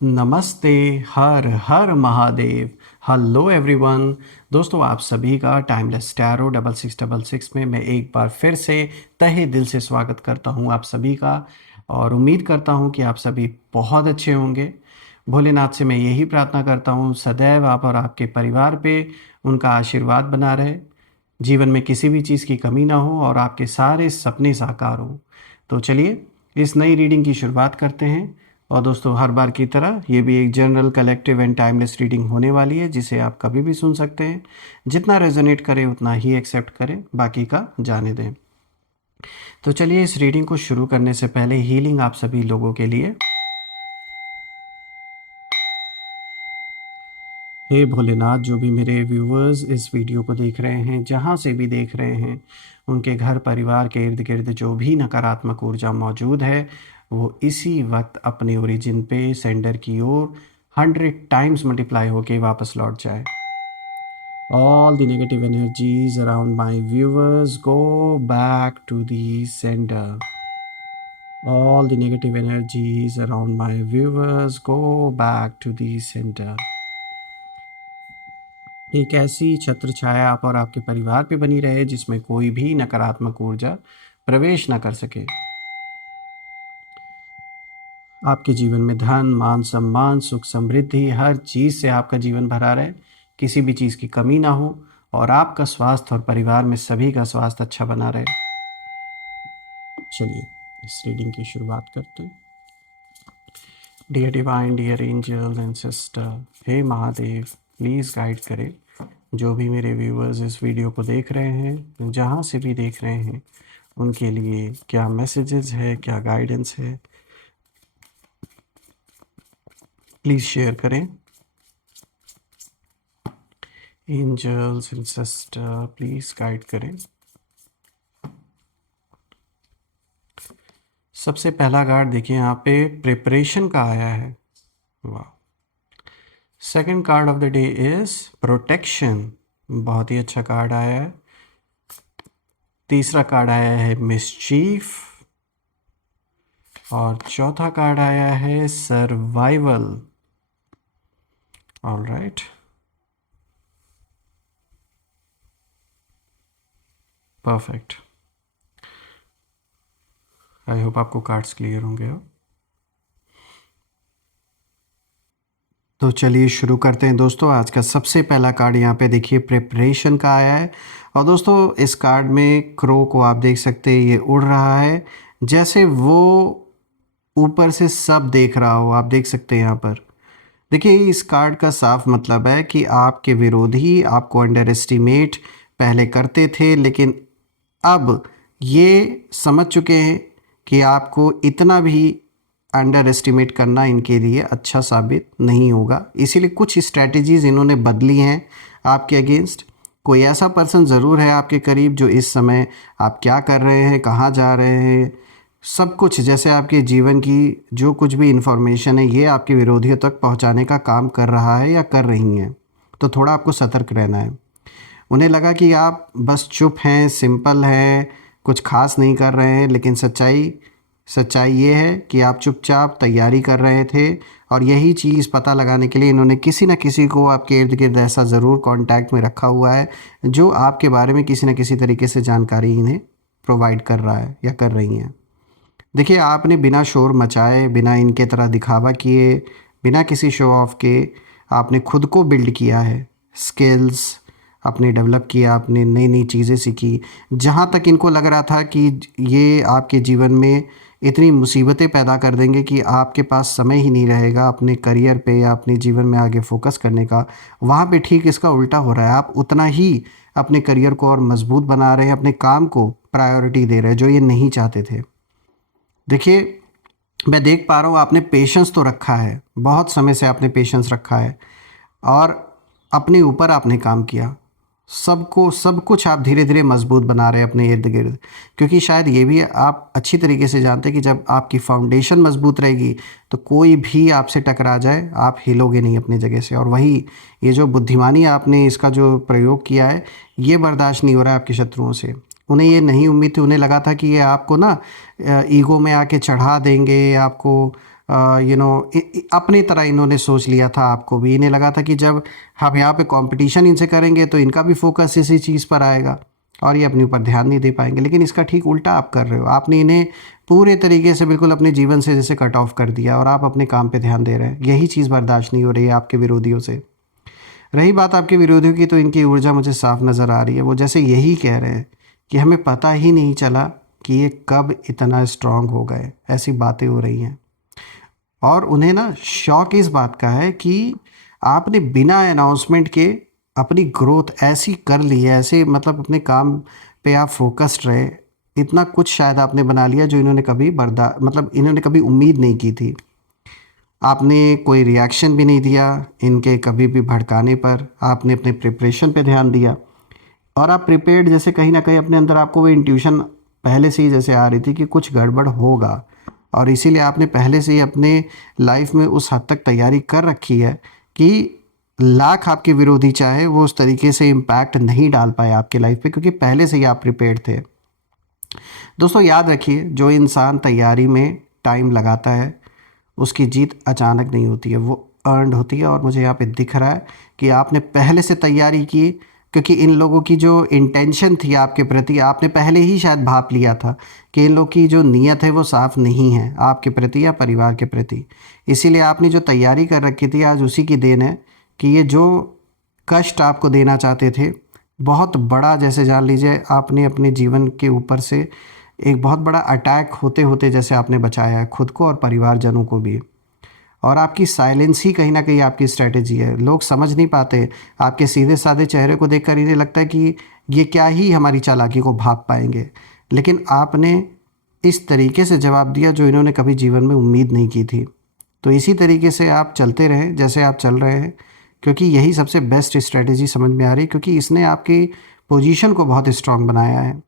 नमस्ते। हर हर महादेव। Hello everyone. दोस्तों, आप सभी का टाइमलेस टैरो 6666 में मैं एक बार फिर से तहे दिल से स्वागत करता हूं आप सभी का। और उम्मीद करता हूं कि आप सभी बहुत अच्छे होंगे। भोलेनाथ से मैं यही प्रार्थना करता हूं, सदैव आप और आपके परिवार पे उनका आशीर्वाद बना रहे, जीवन में किसी भी चीज़ की कमी ना हो और आपके सारे सपने साकार हों। तो चलिए इस नई रीडिंग की शुरुआत करते हैं। और दोस्तों, हर बार की तरह ये भी एक general, collective and timeless reading होने वाली है, जिसे आप कभी भी सुन सकते हैं। जितना रेजोनेट करे उतना ही एक्सेप्ट करें, बाकी का जाने दें। तो चलिए इस रीडिंग को शुरू करने से पहले हीलिंग आप सभी लोगों के लिए। हे भोलेनाथ, जो भी मेरे व्यूवर्स इस वीडियो को देख रहे हैं, जहाँ से भी देख रहे हैं, उनके घर परिवार के इर्द गिर्द जो भी नकारात्मक ऊर्जा मौजूद है, वो इसी वक्त अपने ओरिजिन पे सेंडर की ओर 100 टाइम्स मल्टीप्लाई होके वापस लौट जाए। All the negative energies around my viewers go back to the sender. All the negative energies around my viewers go back to the sender. एक ऐसी छत्र छाया आप और आपके परिवार पे बनी रहे जिसमें कोई भी नकारात्मक ऊर्जा प्रवेश ना कर सके। आपके जीवन में धन, मान, सम्मान, सुख, समृद्धि, हर चीज़ से आपका जीवन भरा रहे, किसी भी चीज़ की कमी ना हो और आपका स्वास्थ्य और परिवार में सभी का स्वास्थ्य अच्छा बना रहे। चलिए इस रीडिंग की शुरुआत करते हैं। Dear divine, dear angel and sister, हे महादेव, प्लीज़ गाइड करें जो भी मेरे व्यूवर्स इस वीडियो को देख रहे हैं, जहाँ से भी देख रहे हैं, उनके लिए क्या मैसेजेस है, क्या गाइडेंस है, प्लीज़ शेयर करें। Angels and sister, please guide करें। सबसे पहला कार्ड देखिए, यहाँ पे प्रिपरेशन का आया है। वाह। Second card of the day is protection, बहुत ही अच्छा कार्ड आया है। तीसरा कार्ड आया है मिसचीफ और चौथा कार्ड आया है survival. All right, perfect. I hope आपको कार्ड्स क्लियर होंगे अब। तो चलिए शुरू करते हैं दोस्तों। आज का सबसे पहला कार्ड यहाँ पे देखिए प्रिपरेशन का आया है। और दोस्तों, इस कार्ड में क्रो को आप देख सकते हैं, ये उड़ रहा है जैसे वो ऊपर से सब देख रहा हो। आप देख सकते हैं यहाँ पर। देखिए, इस कार्ड का साफ मतलब है कि आपके विरोधी आपको अंडर एस्टिमेट पहले करते थे, लेकिन अब ये समझ चुके हैं कि आपको इतना भी अंडर एस्टिमेट करना इनके लिए अच्छा साबित नहीं होगा। इसीलिए कुछ स्ट्रैटेजीज़ इन्होंने बदली हैं आपके अगेंस्ट। कोई ऐसा पर्सन ज़रूर है आपके करीब जो इस समय आप क्या कर रहे हैं, कहाँ जा रहे हैं, सब कुछ, जैसे आपके जीवन की जो कुछ भी इन्फॉर्मेशन है, ये आपके विरोधियों तक पहुंचाने का काम कर रहा है या कर रही हैं। तो थोड़ा आपको सतर्क रहना है। उन्हें लगा कि आप बस चुप हैं, सिंपल हैं, कुछ खास नहीं कर रहे हैं, लेकिन सच्चाई ये है कि आप चुपचाप तैयारी कर रहे थे। और यही चीज़ पता लगाने के लिए इन्होंने किसी न किसी को आपके इर्द गिर्द ऐसा ज़रूर कांटेक्ट में रखा हुआ है जो आपके बारे में किसी न किसी तरीके से जानकारी इन्हें प्रोवाइड कर रहा है या कर रही हैं। देखिए, आपने बिना शोर मचाए, बिना इनके तरह दिखावा किए, बिना किसी शो ऑफ के आपने खुद को बिल्ड किया है। स्किल्स आपने डेवलप किया, आपने नई नई चीज़ें सीखी। जहाँ तक इनको लग रहा था कि ये आपके जीवन में इतनी मुसीबतें पैदा कर देंगे कि आपके पास समय ही नहीं रहेगा अपने करियर पे या अपने जीवन में आगे फोकस करने का, वहाँ पे ठीक इसका उल्टा हो रहा है। आप उतना ही अपने करियर को और मजबूत बना रहे हैं, अपने काम को प्रायोरिटी दे रहे हैं जो ये नहीं चाहते थे। देखिए, मैं देख पा रहा हूँ आपने पेशेंस तो रखा है, बहुत समय से आपने पेशेंस रखा है और अपने ऊपर आपने काम किया। सबको सब कुछ आप धीरे धीरे मजबूत बना रहे हैं अपने इर्द गिर्द, क्योंकि शायद ये भी आप अच्छी तरीके से जानते हैं कि जब आपकी फाउंडेशन मजबूत रहेगी तो कोई भी आपसे टकरा जाए आप हिलोगे नहीं अपनी जगह से। और वही ये जो बुद्धिमानी आपने इसका जो प्रयोग किया है, ये बर्दाश्त नहीं हो रहा है आपके शत्रुओं से। उन्हें ये नहीं उम्मीद थी, उन्हें लगा था कि ये आपको ना ईगो में आके चढ़ा देंगे, आपको अपनी तरह इन्होंने सोच लिया था आपको भी। इन्हें लगा था कि जब हम यहाँ पे कंपटीशन इनसे करेंगे तो इनका भी फोकस इसी चीज़ पर आएगा और ये अपने ऊपर ध्यान नहीं दे पाएंगे। लेकिन इसका ठीक उल्टा आप कर रहे हो। आपने इन्हें पूरे तरीके से बिल्कुल अपने जीवन से जैसे कट ऑफ कर दिया और आप अपने काम पे ध्यान दे रहे हैं। यही चीज़ बर्दाश्त नहीं हो रही है आपके विरोधियों से। रही बात आपके विरोधियों की, तो इनकी ऊर्जा मुझे साफ नज़र आ रही है। वो जैसे यही कह रहे हैं कि हमें पता ही नहीं चला कि ये कब इतना स्ट्रांग हो गए, ऐसी बातें हो रही हैं। और उन्हें ना शौक इस बात का है कि आपने बिना अनाउंसमेंट के अपनी ग्रोथ ऐसी कर ली है, ऐसे मतलब अपने काम पे आप फोकस्ड रहे, इतना कुछ शायद आपने बना लिया जो इन्होंने कभी मतलब इन्होंने कभी उम्मीद नहीं की थी। आपने कोई रिएक्शन भी नहीं दिया इनके कभी भी भड़काने पर। आपने अपने प्रिपरेशन पे ध्यान दिया और आप प्रिपेयर्ड, जैसे कहीं ना कहीं अपने अंदर आपको वो इंट्यूशन पहले से ही जैसे आ रही थी कि कुछ गड़बड़ होगा, और इसीलिए आपने पहले से ही अपने लाइफ में उस हद तक तैयारी कर रखी है कि लाख आपके विरोधी चाहे वो उस तरीके से इम्पैक्ट नहीं डाल पाए आपके लाइफ पे, क्योंकि पहले से ही आप प्रिपेयर्ड थे। दोस्तों याद रखिए, जो इंसान तैयारी में टाइम लगाता है उसकी जीत अचानक नहीं होती है, वो अर्नड होती है। और मुझे यहाँ पे दिख रहा है कि आपने पहले से तैयारी की, क्योंकि इन लोगों की जो इंटेंशन थी आपके प्रति, आपने पहले ही शायद भाप लिया था कि इन लोग की जो नीयत है वो साफ़ नहीं है आपके प्रति या परिवार के प्रति। इसीलिए आपने जो तैयारी कर रखी थी आज उसी की देन है कि ये जो कष्ट आपको देना चाहते थे, बहुत बड़ा, जैसे जान लीजिए आपने अपने जीवन के ऊपर से एक बहुत बड़ा अटैक होते होते जैसे आपने बचाया है खुद को और परिवारजनों को भी। और आपकी साइलेंस ही कहीं ना कहीं आपकी स्ट्रैटेजी है। लोग समझ नहीं पाते, आपके सीधे साधे चेहरे को देखकर इन्हें लगता है कि ये क्या ही हमारी चालाकी को भाप पाएंगे, लेकिन आपने इस तरीके से जवाब दिया जो इन्होंने कभी जीवन में उम्मीद नहीं की थी। तो इसी तरीके से आप चलते रहें जैसे आप चल रहे हैं, क्योंकि यही सबसे बेस्ट स्ट्रैटेजी समझ में आ रही, क्योंकि इसने आपकी पोजीशन को बहुत स्ट्रांग बनाया है।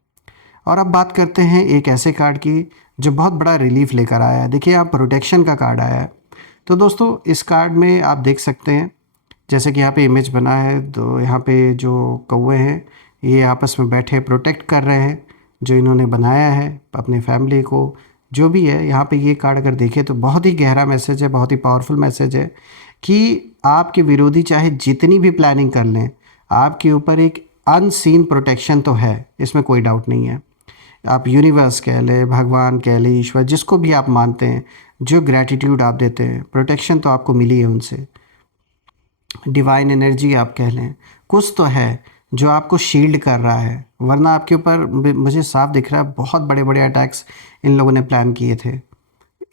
और अब बात करते हैं एक ऐसे कार्ड की जो बहुत बड़ा रिलीफ लेकर आया है। देखिए, आप प्रोटेक्शन का कार्ड आया है। तो दोस्तों इस कार्ड में आप देख सकते हैं, जैसे कि यहाँ पे इमेज बना है, तो यहाँ पे जो कौवे हैं ये आपस में बैठे प्रोटेक्ट कर रहे हैं जो इन्होंने बनाया है अपने फैमिली को। जो भी है यहाँ पे ये कार्ड अगर देखें तो बहुत ही गहरा मैसेज है, बहुत ही पावरफुल मैसेज है कि आपके विरोधी चाहे जितनी भी प्लानिंग कर लें, आपके ऊपर एक अनसीन प्रोटेक्शन तो है, इसमें कोई डाउट नहीं है। आप यूनिवर्स कह लें, भगवान कह लें, ईश्वर, जिसको भी आप मानते हैं, जो ग्रैटिट्यूड आप देते हैं, प्रोटेक्शन तो आपको मिली है उनसे। डिवाइन एनर्जी आप कह लें, कुछ तो है जो आपको शील्ड कर रहा है, वरना आपके ऊपर मुझे साफ दिख रहा है बहुत बड़े बड़े अटैक्स इन लोगों ने प्लान किए थे।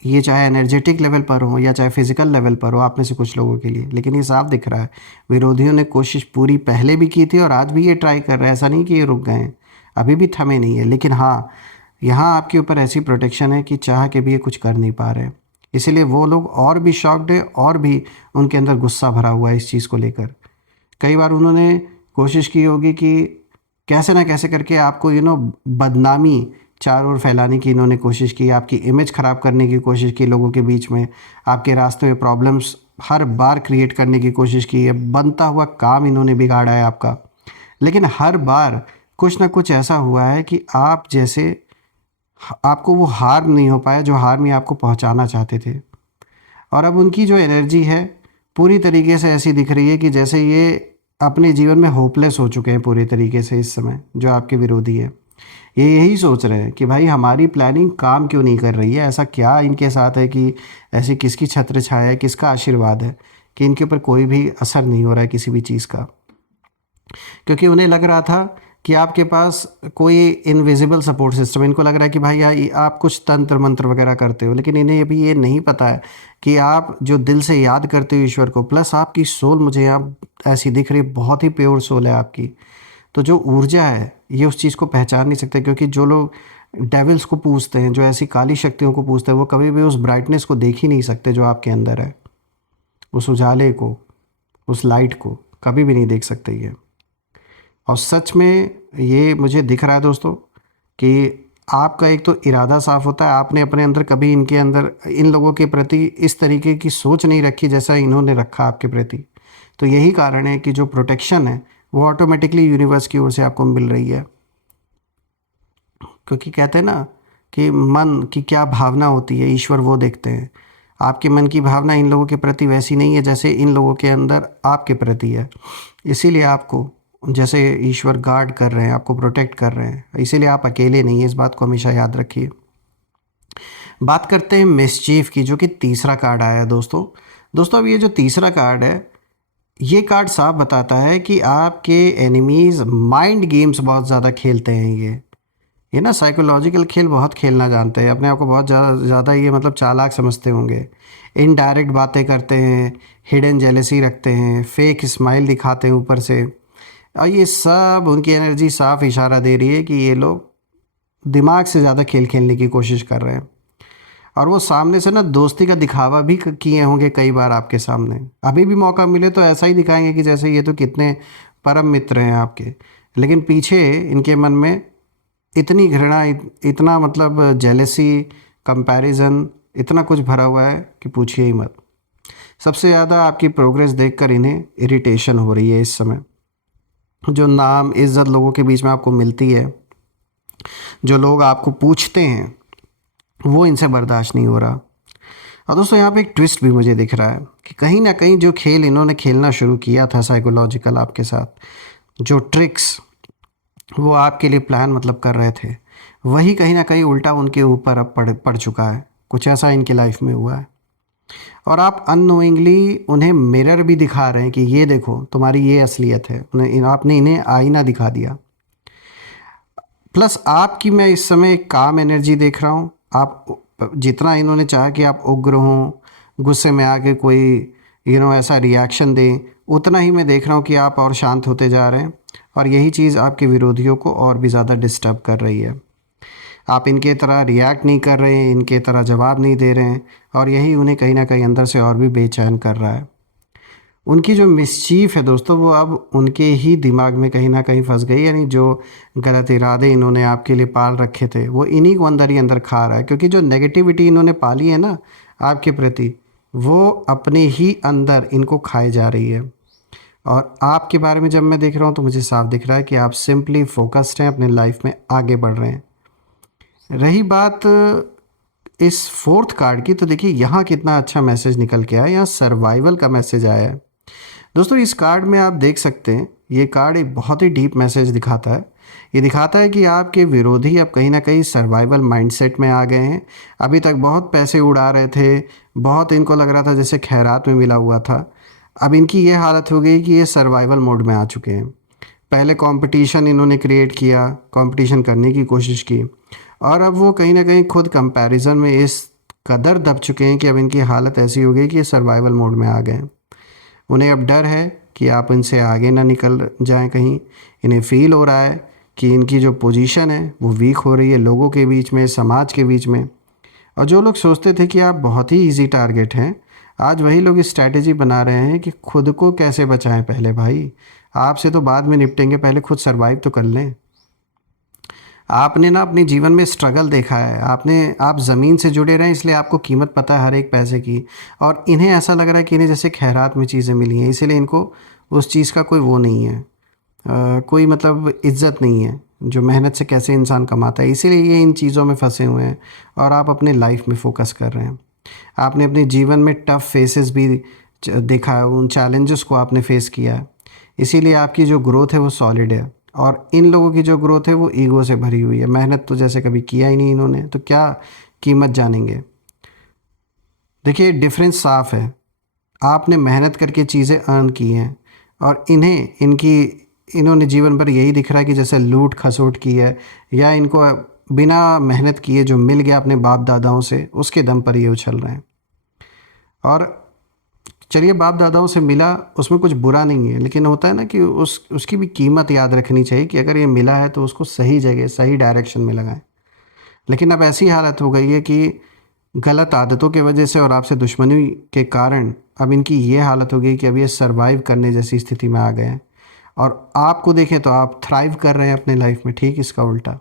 ये चाहे एनर्जेटिक लेवल पर हो या चाहे फिजिकल लेवल पर हो, आप में से कुछ लोगों के लिए। लेकिन ये साफ दिख रहा है विरोधियों ने कोशिश पूरी पहले भी की थी और आज भी ये ट्राई कर रहे हैं। ऐसा नहीं कि ये रुक गए हैं, अभी भी थमे नहीं है। लेकिन हाँ, यहाँ आपके ऊपर ऐसी प्रोटेक्शन है कि चाह के भी ये कुछ कर नहीं पा रहे, इसीलिए वो लोग और भी शॉक्ड है और भी उनके अंदर गुस्सा भरा हुआ है इस चीज़ को लेकर। कई बार उन्होंने कोशिश की होगी कि कैसे ना कैसे करके आपको बदनामी चारों ओर फैलाने की इन्होंने कोशिश की, आपकी इमेज ख़राब करने की कोशिश की लोगों के बीच में, आपके रास्ते में प्रॉब्लम्स हर बार क्रिएट करने की कोशिश की है, बनता हुआ काम इन्होंने बिगाड़ा है आपका। लेकिन हर बार कुछ ना कुछ ऐसा हुआ है कि आप जैसे आपको वो हार नहीं हो पाया जो हार में आपको पहुंचाना चाहते थे। और अब उनकी जो एनर्जी है पूरी तरीके से ऐसी दिख रही है कि जैसे ये अपने जीवन में होपलेस हो चुके हैं पूरी तरीके से इस समय। जो आपके विरोधी है ये यही सोच रहे हैं कि भाई हमारी प्लानिंग काम क्यों नहीं कर रही है, ऐसा क्या इनके साथ है कि ऐसी किसकी छत्र छाया है, किसका आशीर्वाद है कि इनके ऊपर कोई भी असर नहीं हो रहा है किसी भी चीज़ का। क्योंकि उन्हें लग रहा था कि आपके पास कोई इनविजिबल सपोर्ट सिस्टम, इनको लग रहा है कि भाई आप कुछ तंत्र मंत्र वगैरह करते हो, लेकिन इन्हें अभी ये नहीं पता है कि आप जो दिल से याद करते हो ईश्वर को, प्लस आपकी सोल मुझे यहाँ ऐसी दिख रही है, बहुत ही प्योर सोल है आपकी। तो जो ऊर्जा है ये उस चीज़ को पहचान नहीं सकते, क्योंकि जो लोग डेविल्स को पूजते हैं, जो ऐसी काली शक्तियों को पूजते हैं, वो कभी भी उस ब्राइटनेस को देख ही नहीं सकते जो आपके अंदर है, उस उजाले को, उस लाइट को कभी भी नहीं देख सकते ये। और सच में ये मुझे दिख रहा है दोस्तों कि आपका एक तो इरादा साफ होता है, आपने अपने अंदर कभी इनके अंदर इन लोगों के प्रति इस तरीके की सोच नहीं रखी जैसा इन्होंने रखा आपके प्रति। तो यही कारण है कि जो प्रोटेक्शन है वो ऑटोमेटिकली यूनिवर्स की ओर से आपको मिल रही है। क्योंकि कहते हैं ना कि मन की क्या भावना होती है ईश्वर वो देखते हैं। आपके मन की भावना इन लोगों के प्रति वैसी नहीं है जैसे इन लोगों के अंदर आपके प्रति है। इसीलिए आपको जैसे ईश्वर गार्ड कर रहे हैं, आपको प्रोटेक्ट कर रहे हैं, इसीलिए आप अकेले नहीं हैं, इस बात को हमेशा याद रखिए। बात करते हैं मिसचीफ की, जो कि तीसरा कार्ड आया है दोस्तों। दोस्तों अब ये जो तीसरा कार्ड है, ये कार्ड साफ बताता है कि आपके एनिमीज़ माइंड गेम्स बहुत ज़्यादा खेलते हैं। ये ना साइकोलॉजिकल खेल बहुत खेलना जानते हैं, अपने आप को बहुत ज़्यादा ज़्यादा ये मतलब चालाक समझते होंगे। इनडायरेक्ट बातें करते हैं, हिडन जेलेसी रखते हैं, फेक स्माइल दिखाते हैं ऊपर से। और ये सब उनकी एनर्जी साफ इशारा दे रही है कि ये लोग दिमाग से ज़्यादा खेल खेलने की कोशिश कर रहे हैं। और वो सामने से ना दोस्ती का दिखावा भी किए होंगे कई बार आपके सामने। अभी भी मौका मिले तो ऐसा ही दिखाएंगे कि जैसे ये तो कितने परम मित्र हैं आपके, लेकिन पीछे इनके मन में इतनी घृणा, इतना मतलब जेलेसी, कंपैरिजन, इतना कुछ भरा हुआ है कि पूछिए ही मत। सबसे ज़्यादा आपकी प्रोग्रेस देखकर इन्हें इरिटेशन हो रही है इस समय। जो नाम इज़्ज़त लोगों के बीच में आपको मिलती है, जो लोग आपको पूछते हैं, वो इनसे बर्दाश्त नहीं हो रहा। और दोस्तों यहाँ पे एक ट्विस्ट भी मुझे दिख रहा है कि कहीं ना कहीं जो खेल इन्होंने खेलना शुरू किया था साइकोलॉजिकल आपके साथ, जो ट्रिक्स वो आपके लिए प्लान मतलब कर रहे थे, वही कहीं ना कहीं उल्टा उनके ऊपर अब पड़ चुका है। कुछ ऐसा इनकी लाइफ में हुआ है और आप अननोइंगली उन्हें मिरर भी दिखा रहे हैं कि ये देखो तुम्हारी ये असलियत है। आपने इन्हें आईना दिखा दिया। प्लस आपकी मैं इस समय एक काम एनर्जी देख रहा हूँ। आप जितना इन्होंने चाहा कि आप उग्र हों, गुस्से में आके कोई ऐसा रिएक्शन दें, उतना ही मैं देख रहा हूँ कि आप और शांत होते जा रहे हैं। और यही चीज़ आपके विरोधियों को और भी ज़्यादा डिस्टर्ब कर रही है। आप इनके तरह रिएक्ट नहीं कर रहे हैं, इनके तरह जवाब नहीं दे रहे हैं, और यही उन्हें कहीं ना कहीं अंदर से और भी बेचैन कर रहा है। उनकी जो मिसचीफ़ है दोस्तों, वो अब उनके ही दिमाग में कहीं ना कहीं फंस गई। यानी जो गलत इरादे इन्होंने आपके लिए पाल रखे थे, वो इन्हीं को अंदर ही अंदर खा रहा है। क्योंकि जो नेगेटिविटी इन्होंने पाली है ना आपके प्रति, वो अपने ही अंदर इनको खाए जा रही है। और आपके बारे में जब मैं देख रहा हूँ तो मुझे साफ दिख रहा है कि आप सिंपली फोकस्ड हैं, अपने लाइफ में आगे बढ़ रहे हैं। रही बात इस फोर्थ कार्ड की, तो देखिए यहाँ कितना अच्छा मैसेज निकल के आया। यहाँ सर्वाइवल का मैसेज आया है दोस्तों। इस कार्ड में आप देख सकते हैं, ये कार्ड एक बहुत ही डीप मैसेज दिखाता है। ये दिखाता है कि आपके विरोधी अब कहीं ना कहीं सर्वाइवल माइंडसेट में आ गए हैं। अभी तक बहुत पैसे उड़ा रहे थे, बहुत इनको लग रहा था जैसे खैरात में मिला हुआ था। अब इनकी ये हालत हो गई कि ये सर्वाइवल मोड में आ चुके हैं। पहले कंपटीशन इन्होंने क्रिएट किया, कंपटीशन करने की कोशिश की, और अब वो कहीं ना कहीं खुद कंपैरिजन में इस कदर दब चुके हैं कि अब इनकी हालत ऐसी हो गई कि ये सर्वाइवल मोड में आ गए। उन्हें अब डर है कि आप इनसे आगे ना निकल जाएं कहीं। इन्हें फील हो रहा है कि इनकी जो पोजीशन है वो वीक हो रही है लोगों के बीच में, समाज के बीच में। और जो लोग सोचते थे कि आप बहुत ही इजी टारगेट हैं, आज वही लोग स्ट्रैटेजी बना रहे हैं कि खुद को कैसे बचाएं। पहले भाई, आपसे तो बाद में निपटेंगे, पहले खुद सरवाइव तो कर लें। आपने ना अपने जीवन में स्ट्रगल देखा है, आप ज़मीन से जुड़े रहे, इसलिए आपको कीमत पता है हर एक पैसे की। और इन्हें ऐसा लग रहा है कि इन्हें जैसे खैरात में चीज़ें मिली हैं, इसीलिए इनको उस चीज़ का कोई वो नहीं है, कोई मतलब इज्जत नहीं है जो मेहनत से कैसे इंसान कमाता है। इसीलिए ये इन चीज़ों में फंसे हुए हैं और आप अपने लाइफ में फोकस कर रहे हैं। आपने अपने जीवन में टफ फेसेस भी देखा है, उन चैलेंजेस को आपने फेस किया है। इसीलिए आपकी जो ग्रोथ है वो सॉलिड है। और इन लोगों की जो ग्रोथ है वो ईगो से भरी हुई है। मेहनत तो जैसे कभी किया ही नहीं इन्होंने, तो क्या कीमत जानेंगे। देखिए डिफरेंस साफ है। आपने मेहनत करके चीज़ें अर्न की हैं, और इन्होंने जीवन भर यही दिख रहा है कि जैसे लूट खसोट की है, या इनको बिना मेहनत किए जो मिल गया अपने बाप दादाओं से, उसके दम पर ये उछल रहे हैं। और चलिए, बाप दादाओं से मिला, उसमें कुछ बुरा नहीं है, लेकिन होता है ना कि उसकी भी कीमत याद रखनी चाहिए कि अगर ये मिला है तो उसको सही जगह सही डायरेक्शन में लगाएं। लेकिन अब ऐसी हालत हो गई है कि गलत आदतों के वजह से और आपसे दुश्मनी के कारण अब इनकी ये हालत हो गई कि अब ये सरवाइव करने जैसी स्थिति में आ गए हैं। और आपको देखें तो आप थ्राइव कर रहे हैं अपने लाइफ में, ठीक इसका उल्टा।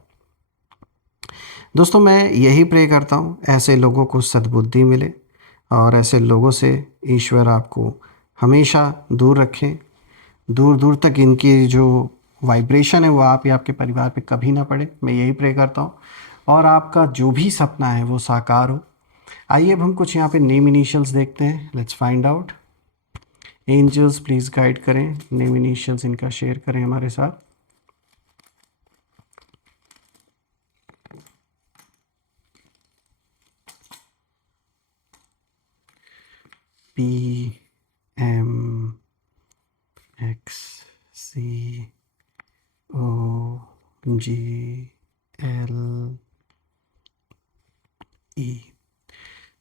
दोस्तों मैं यही प्रे करता हूँ ऐसे लोगों को सद्बुद्धि मिले, और ऐसे लोगों से ईश्वर आपको हमेशा दूर रखें। दूर दूर तक इनकी जो वाइब्रेशन है वो आप या आपके परिवार पे कभी ना पड़े, मैं यही प्रे करता हूँ। और आपका जो भी सपना है वो साकार हो। आइए अब हम कुछ यहाँ पे नेम इनिशियल्स देखते हैं। Let's find out. Angels please guide करें, नेम इनिशियल्स इनका शेयर करें हमारे साथ। P M X C O G L E.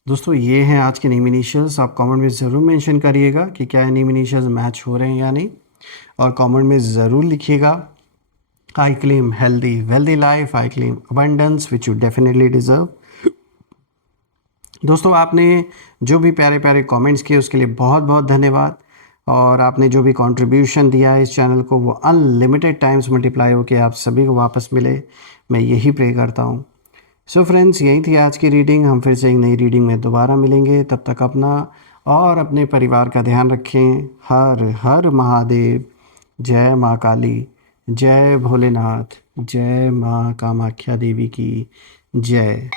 दोस्तों ये हैं आज के नेम इनिशियल्स। आप कमेंट में ज़रूर मेंशन करिएगा कि क्या नेम इनिशियल्स मैच हो रहे हैं या नहीं, और कमेंट में ज़रूर लिखिएगा I claim healthy wealthy life, I claim abundance which you definitely deserve. दोस्तों आपने जो भी प्यारे प्यारे कमेंट्स किए उसके लिए बहुत बहुत धन्यवाद, और आपने जो भी कंट्रीब्यूशन दिया है इस चैनल को वो अनलिमिटेड टाइम्स मल्टीप्लाई होकर आप सभी को वापस मिले, मैं यही प्रे करता हूँ। सो फ्रेंड्स, यही थी आज की रीडिंग। हम फिर से एक नई रीडिंग में दोबारा मिलेंगे। तब तक अपना और अपने परिवार का ध्यान रखें। हर हर महादेव। जय माँ काली, जय भोलेनाथ, जय माँ कामाख्या देवी की जय।